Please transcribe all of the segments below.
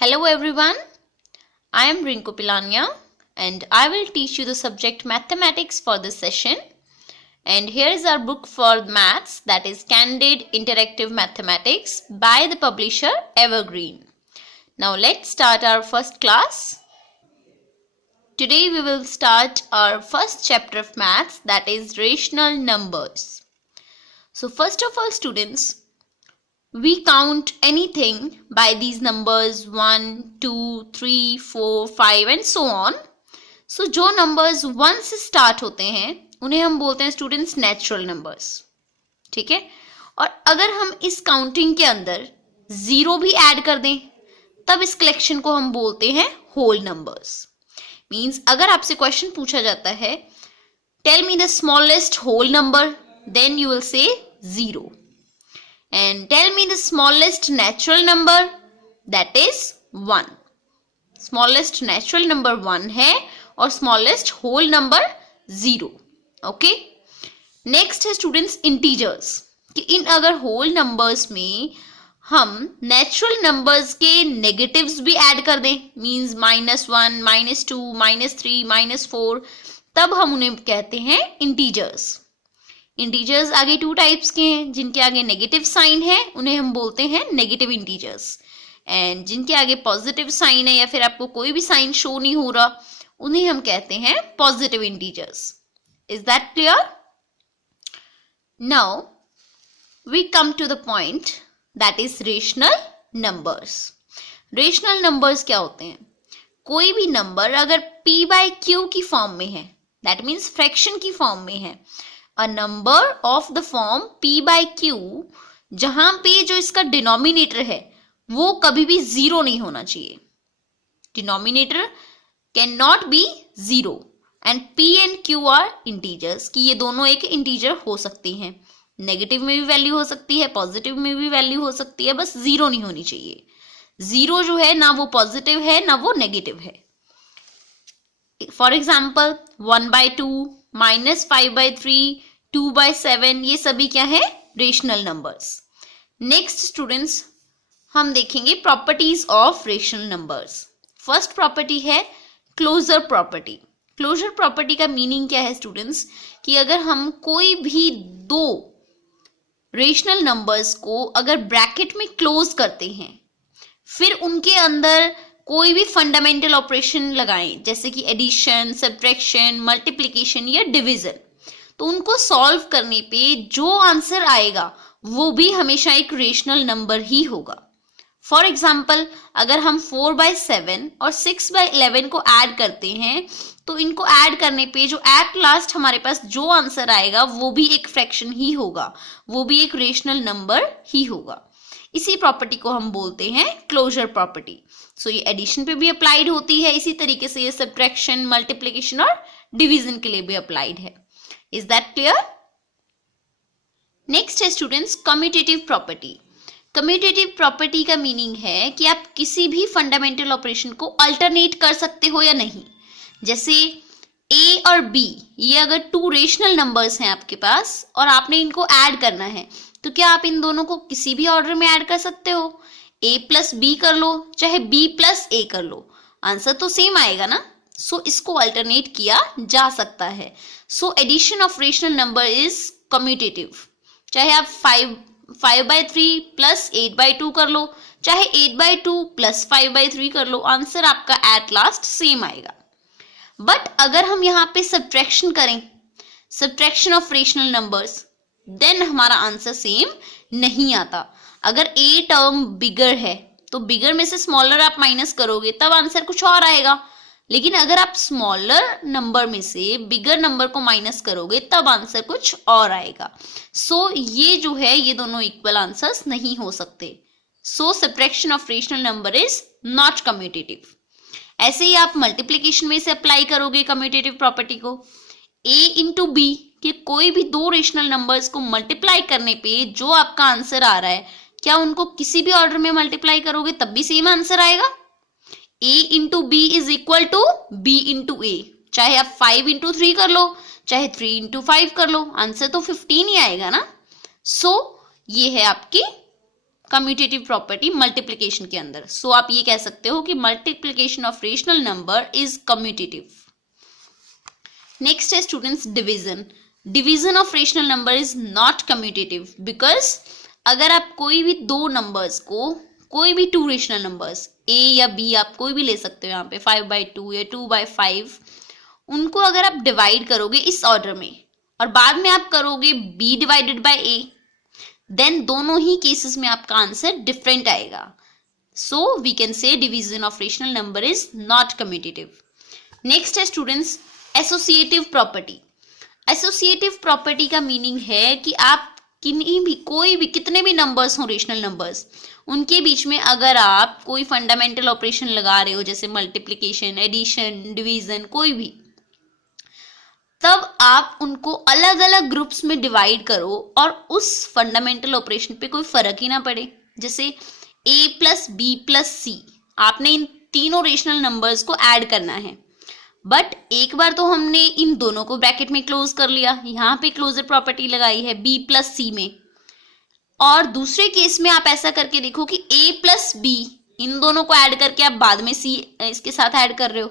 Hello everyone, I am Rinku Pilania and I will teach you the subject mathematics for this session. And here is our book for maths, that is Candid Interactive Mathematics by the publisher Evergreen. Now let's start our first class. Today we will start our first chapter of maths, that is rational numbers. So first of all students, we count anything by these numbers 1, 2, 3, 4, 5 and so on. So जो numbers 1 से start होते हैं उन्हें हम बोलते हैं students natural numbers. ठीक है, और अगर हम इस counting के अंदर 0 भी add कर दें तब इस collection को हम बोलते हैं whole numbers. Means अगर आपसे question पूछा जाता है tell me the smallest whole number, then you will say 0. And tell me the smallest natural number, that is 1. Smallest natural number 1 है और smallest whole number 0. Okay. Next है students integers. कि इन अगर whole numbers में हम natural numbers के negatives भी add कर दें, means -1, -2, -3, -4, तब हम उन्हें कहते हैं integers. इंटीजर्स आगे 2 टाइप्स के हैं, जिनके आगे नेगेटिव साइन है उन्हें हम बोलते हैं नेगेटिव इंटीजर्स, एंड जिनके आगे पॉजिटिव साइन है या फिर आपको कोई भी साइन शो नहीं हो रहा उन्हें हम कहते हैं positive integers. Is that clear? Now we come to the point, that is rational numbers. Rational numbers क्या होते हैं? कोई भी नंबर अगर p/q की फॉर्म में है, दैट मीन्स फ्रैक्शन की फॉर्म में है, a number of the form p/q, जहां पे जो इसका डिनोमिनेटर है वो कभी भी 0 नहीं होना चाहिए. Denominator can not be 0 and p and q are integers, कि ये दोनों एक इंटीजर हो सकती हैं. नेगेटिव में भी वैल्यू हो सकती है, पॉजिटिव में भी वैल्यू हो सकती है, बस 0 नहीं होनी चाहिए. 0 जो है ना वो पॉजिटिव है ना वो नेगेटिव है. फॉर एग्जाम्पल 1/2, -5/3, 2/7, ये सभी क्या है? Rational numbers. नेक्स्ट स्टूडेंट्स हम देखेंगे properties of rational numbers. First property है क्लोजर प्रॉपर्टी. क्लोजर प्रॉपर्टी का मीनिंग क्या है स्टूडेंट्स? कि अगर हम कोई भी 2 रेशनल नंबर्स को अगर ब्रैकेट में क्लोज करते हैं, फिर उनके अंदर कोई भी फंडामेंटल ऑपरेशन लगाएं, जैसे कि एडिशन, सब्ट्रैक्शन, मल्टीप्लिकेशन या डिवीजन, तो उनको सॉल्व करने पे जो आंसर आएगा वो भी हमेशा एक रेशनल नंबर ही होगा. फॉर एग्जाम्पल अगर हम 4/7 और 6/11 को ऐड करते हैं तो इनको ऐड करने पे जो एट लास्ट हमारे पास जो आंसर आएगा वो भी एक फ्रैक्शन ही होगा, वो भी एक रेशनल नंबर ही होगा. इसी प्रॉपर्टी को हम बोलते हैं क्लोजर प्रॉपर्टी. सो ये एडिशन पे भी अप्लाइड होती है, इसी तरीके से ये सब्ट्रैक्शन, मल्टीप्लिकेशन और डिवीजन के लिए भी अप्लाइड है. Is that clear? नेक्स्ट है students commutative property. Commutative property का मीनिंग है कि आप किसी भी फंडामेंटल ऑपरेशन को अल्टरनेट कर सकते हो या नहीं. जैसे a और b, ये अगर 2 रेशनल नंबर्स हैं आपके पास और आपने इनको ऐड करना है, तो क्या आप इन दोनों को किसी भी ऑर्डर में ऐड कर सकते हो? a + b कर लो, चाहे b + a कर लो, आंसर तो सेम आएगा ना. सो इसको अल्टरनेट किया जा सकता है. So addition of rational number is commutative. चाहे आप 5/3 + 8/2 कर लो, चाहे 8/2 + 5/3 कर लो, आंसर आपका एट लास्ट सेम आएगा. बट अगर हम यहाँ पे सब्ट्रैक्शन करें, subtraction of rational numbers, then हमारा आंसर सेम नहीं आता. अगर a टर्म बिगर है तो बिगर में से स्मॉलर आप माइनस करोगे तब आंसर कुछ और आएगा. लेकिन अगर आप स्मॉलर नंबर में से बिगर नंबर को माइनस करोगे तब आंसर कुछ और आएगा. सो ये जो है ये दोनों इक्वल आंसर्स नहीं हो सकते. So subtraction of rational number is not commutative. ऐसे ही आप मल्टीप्लिकेशन में से अप्लाई करोगे कम्यूटेटिव प्रॉपर्टी को. a × b कि कोई भी 2 रेशनल नंबर्स को मल्टीप्लाई करने पे जो आपका आंसर आ रहा है, क्या उनको किसी भी ऑर्डर में मल्टीप्लाई करोगे तब भी सेम आंसर आएगा. a × b is equal to b × a. चाहे आप 5 × 3 कर लो, चाहे 3 × 5 कर लो, आंसर तो 15 ही आएगा ना. सो ये है आपकी कम्यूटेटिव प्रॉपर्टी मल्टीप्लिकेशन के अंदर। सो आप ये कह सकते हो कि multiplication of rational number is commutative. Next है students division. Division of rational number is not commutative because अगर आप कोई भी दो नंबर्स को, कोई भी टू रेशनल नंबर्स a या b, आप कोई भी ले सकते हो यहाँ पे 5/2 या 2/5, उनको अगर आप डिवाइड करोगे इस ऑर्डर में और बाद में आप करोगे b divided by a, then दोनों ही केसेस में आपका आंसर डिफरेंट आएगा। So we can say division of rational number is not commutative. Next है students associative property. Associative property का मीनिंग है कि आप किन्हीं भी, कोई भी, कितने भी नंबर्स हो रेशनल नंबर्स, उनके बीच में अगर आप कोई फंडामेंटल ऑपरेशन लगा रहे हो जैसे मल्टीप्लिकेशन, एडिशन, डिवीजन, कोई भी, तब आप उनको अलग अलग ग्रुप्स में डिवाइड करो और उस फंडामेंटल ऑपरेशन पे कोई फर्क ही ना पड़े। जैसे a प्लस बी प्लस सी, आपने इन तीनों रेशनल नंबर्स को ऐड करना है, बट एक बार तो हमने इन दोनों को ब्रैकेट में क्लोज कर लिया, यहाँ पे क्लोजर प्रॉपर्टी लगाई है b प्लस सी में, और दूसरे केस में आप ऐसा करके देखो कि a प्लस बी, इन दोनों को ऐड करके आप बाद में c इसके साथ ऐड कर रहे हो,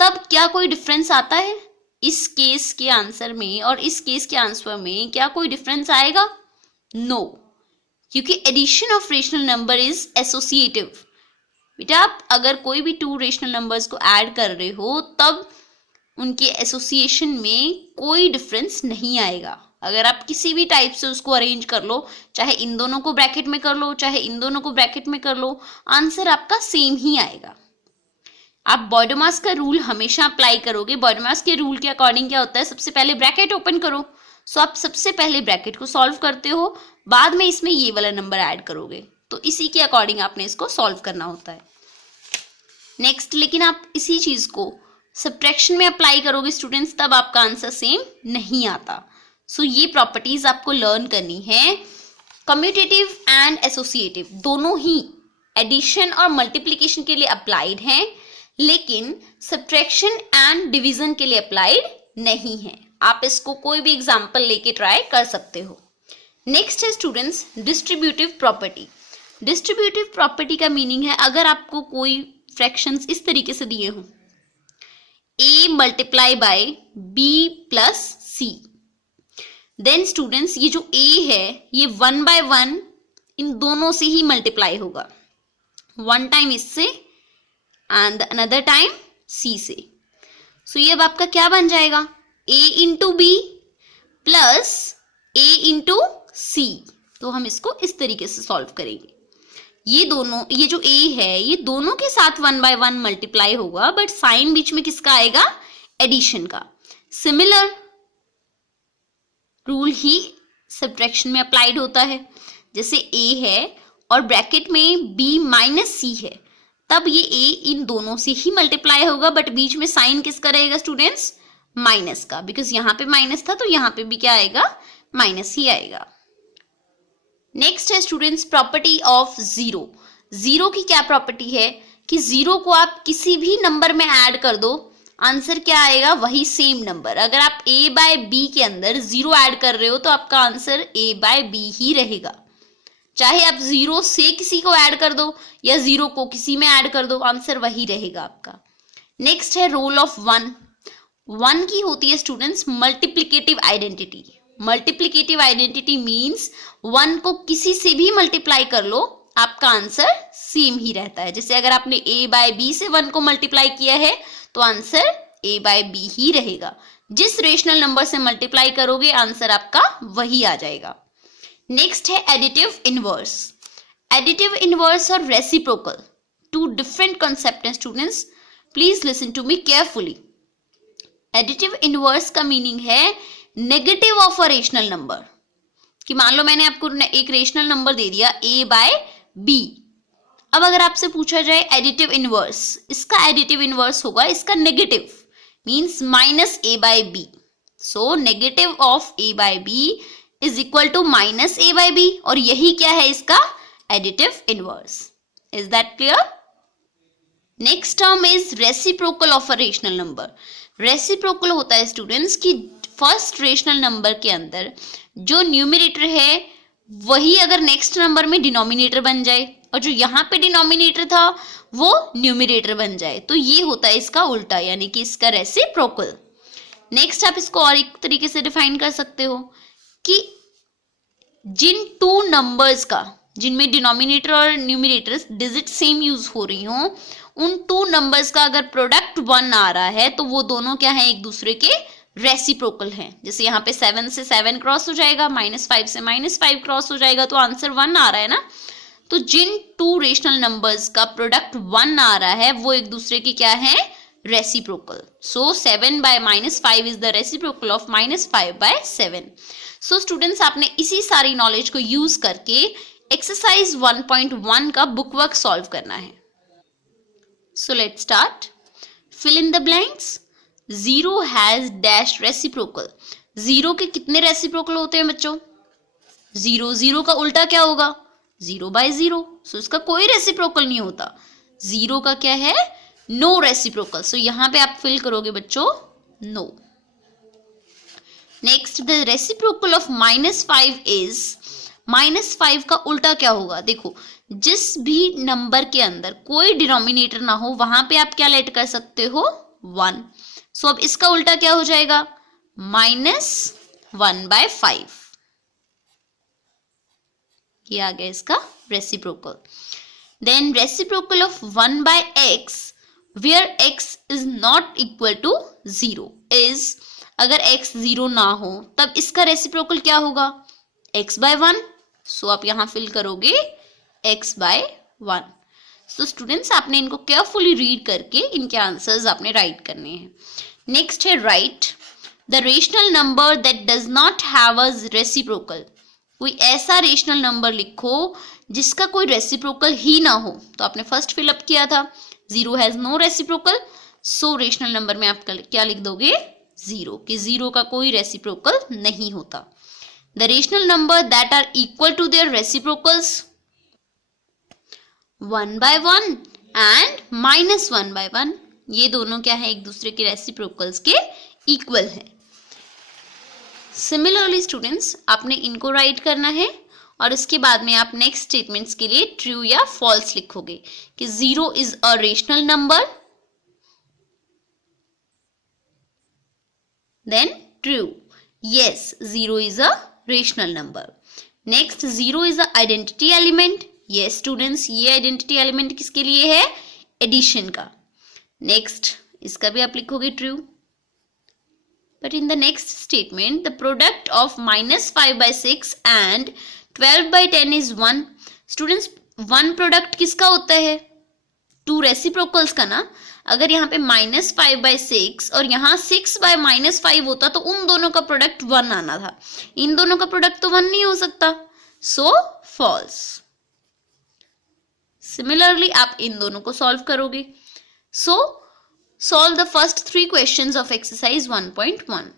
तब क्या कोई डिफरेंस आता है इस केस के आंसर में और इस केस के आंसर में? क्या कोई डिफरेंस आएगा? नो, क्योंकि addition of rational number is associative. बेटा आप अगर कोई भी टू रेशनल नंबर्स को ऐड कर रहे हो तब उनके एसोसिएशन में कोई डिफरेंस नहीं आएगा। अगर आप किसी भी टाइप से उसको अरेंज कर लो, चाहे इन दोनों को ब्रैकेट में कर लो, चाहे इन दोनों को ब्रैकेट में कर लो, आंसर आपका सेम ही आएगा। आप बॉयडमास का रूल हमेशा अप्लाई करोगे। बॉयडमास के रूल के अकॉर्डिंग क्या होता है, सबसे पहले ब्रैकेट ओपन करो। सो आप सबसे पहले ब्रैकेट को सॉल्व करते हो, बाद में इसमें ये वाला नंबर ऐड करोगे, तो इसी के अकॉर्डिंग आपने इसको सॉल्व करना होता है। नेक्स्ट, लेकिन आप इसी चीज को सब्ट्रैक्शन में अप्लाई करोगे स्टूडेंट्स, तब आपका आंसर सेम नहीं आता। सो ये प्रॉपर्टीज आपको लर्न करनी है। कम्यूटेटिव एंड एसोसिएटिव दोनों ही एडिशन और मल्टीप्लिकेशन के लिए अप्लाइड हैं, लेकिन सब्ट्रैक्शन एंड डिवीजन के लिए अप्लाइड नहीं है। आप इसको कोई भी एग्जाम्पल लेके ट्राई कर सकते हो। नेक्स्ट है students distributive property. Distributive property का मीनिंग है, अगर आपको कोई फ्रैक्शंस इस तरीके से दिए हों, a multiply by b plus c, then students ये जो a है ये 1/1 इन दोनों से ही मल्टीप्लाई होगा, वन टाइम इससे एंड अनदर टाइम c से। सो ये अब आपका क्या बन जाएगा, a into b plus a into c. तो हम इसको इस तरीके से सॉल्व करेंगे। ये दोनों, ये जो a है ये दोनों के साथ 1/1 मल्टीप्लाई होगा, बट साइन बीच में किसका आएगा, एडिशन का। सिमिलर रूल ही सब्ट्रैक्शन में अप्लाइड होता है। जैसे a है और ब्रैकेट में b माइनस सी है, तब ये a इन दोनों से ही मल्टीप्लाई होगा, बट बीच में साइन किसका रहेगा स्टूडेंट्स, माइनस का, बिकॉज यहाँ पे माइनस था तो यहाँ पे भी क्या आएगा, माइनस ही आएगा। नेक्स्ट है students property of zero. Zero की क्या प्रॉपर्टी है कि जीरो को आप किसी भी नंबर में ऐड कर दो, आंसर क्या आएगा, वही सेम नंबर। अगर आप a बाय b के अंदर जीरो ऐड कर रहे हो तो आपका आंसर a बाय b ही रहेगा। चाहे आप जीरो से किसी को ऐड कर दो या जीरो को किसी में ऐड कर दो, आंसर वही रहेगा आपका। नेक्स्ट है रोल ऑफ वन। वन की होती है students multiplicative identity. Multiplicative identity means one को किसी से भी मल्टीप्लाई कर लो, आपका आंसर सेम ही रहता है। जैसे अगर आपने a बाय b से 1 को मल्टीप्लाई किया है तो आंसर a बाय b ही रहेगा। जिस रेशनल नंबर से मल्टीप्लाई करोगे आंसर आपका वही आ जाएगा। नेक्स्ट है एडिटिव इनवर्स। एडिटिव इनवर्स और रेसिप्रोकल, टू डिफरेंट कॉन्सेप्ट हैं students, please listen to me carefully. Additive inverse का मीनिंग है negative of a rational number. कि मान लो मैंने आपको एक रेशनल नंबर दे दिया a बाय b, अब अगर आपसे पूछा जाए एडिटिव इनवर्स, इसका एडिटिव इनवर्स होगा इसका negative, means minus a by b। So negative of a by b is equal to minus a by b, और यही क्या है इसका additive inverse. Is that clear? Next term is reciprocal of a rational number. Reciprocal होता है students कि first rational number के अंदर जो न्यूमरेटर है वही अगर नेक्स्ट नंबर में डिनोमिनेटर बन जाए और जो यहाँ पे डिनोमिनेटर था वो न्यूमरेटर बन जाए, तो ये होता है इसका उल्टा, यानी कि इसका रेसिप्रोकल। नेक्स्ट आप इसको और एक तरीके से डिफाइन कर सकते हो कि जिन टू नंबर्स का, जिनमें डिनोमिनेटर और न्यूमरेटर डिजिट सेम यूज हो रही हो, उन टू नंबर्स का अगर प्रोडक्ट 1 आ रहा है तो वो दोनों क्या है, एक दूसरे के रेसिप्रोकल हैं। जैसे यहाँ पे 7 से 7 क्रॉस हो जाएगा, -5 से -5 क्रॉस हो जाएगा, तो आंसर 1 आ रहा है ना। तो जिन टू रेशनल नंबर्स का प्रोडक्ट 1 आ रहा है वो एक दूसरे के क्या है, reciprocal. So 7/-5 is the reciprocal of -5/7। So students, आपने इसी सारी नॉलेज को यूज करके एक्सरसाइज 1.1 का बुक वर्क सॉल्व करना है। So let's start. Fill in the blanks. 0 has dash reciprocal. 0 के कितने रेसिप्रोकल होते हैं बच्चों? 0 का उल्टा क्या होगा? 0/0। सो इसका कोई रेसिप्रोकल नहीं होता। 0 का क्या है? No reciprocal. सो यहां पे आप फिल करोगे बच्चों no. Next, the reciprocal of -5 is, -5 का उल्टा क्या होगा? देखो, जिस भी नंबर के अंदर कोई डिनोमिनेटर ना हो वहां पे आप क्या लेट कर सकते हो? 1। सो अब इसका उल्टा क्या हो जाएगा? -1/5। ये आ गया इसका reciprocal. Then reciprocal of 1/x where x is not equal to 0 is, अगर x 0 ना हो तब इसका रेसिप्रोकल क्या होगा? x/1। सो आप यहां फिल करोगे x/1। सो स्टूडेंट्स, आपने इनको केयरफुली रीड करके इनके आंसर्स आपने राइट करने हैं। नेक्स्ट है right the rational number that does not have a reciprocal. कोई ऐसा रेशनल नंबर लिखो जिसका कोई रेसिप्रोकल ही ना हो। तो आपने फर्स्ट फिलअप किया था 0 has no reciprocal. So rational number में आप क्या लिख दोगे? 0, कि 0 का कोई रेसिप्रोकल नहीं होता। The rational number that are equal to their reciprocals 1/1 and -1/1, ये दोनों क्या है, एक दूसरे के रेसिप्रोकल्स के इक्वल है। सिमिलरली स्टूडेंट्स, आपने इनको राइट करना है और इसके बाद में आप नेक्स्ट स्टेटमेंट्स के लिए ट्रू या फॉल्स लिखोगे कि 0 is a rational number, then true, yes 0 is a rational number. Next, 0 is a identity element. Yes students, ये आइडेंटिटी एलिमेंट किसके लिए है? एडिशन का। नेक्स्ट, इसका भी आप लिखोगे true. But in the next statement, the product of -5/6 and 12/10 is 1. Students, 1 product किसका होता है? 2 रेसिप्रोकल्स का ना। अगर यहाँ पे -5/6 और यहाँ 6/-5 होता तो उन दोनों का प्रोडक्ट 1 आना था। इन दोनों का प्रोडक्ट तो 1 नहीं हो सकता, सो फॉल्स। सिमिलरली आप इन दोनों को सॉल्व करोगे। सो solve the first 3 questions of exercise 1.1.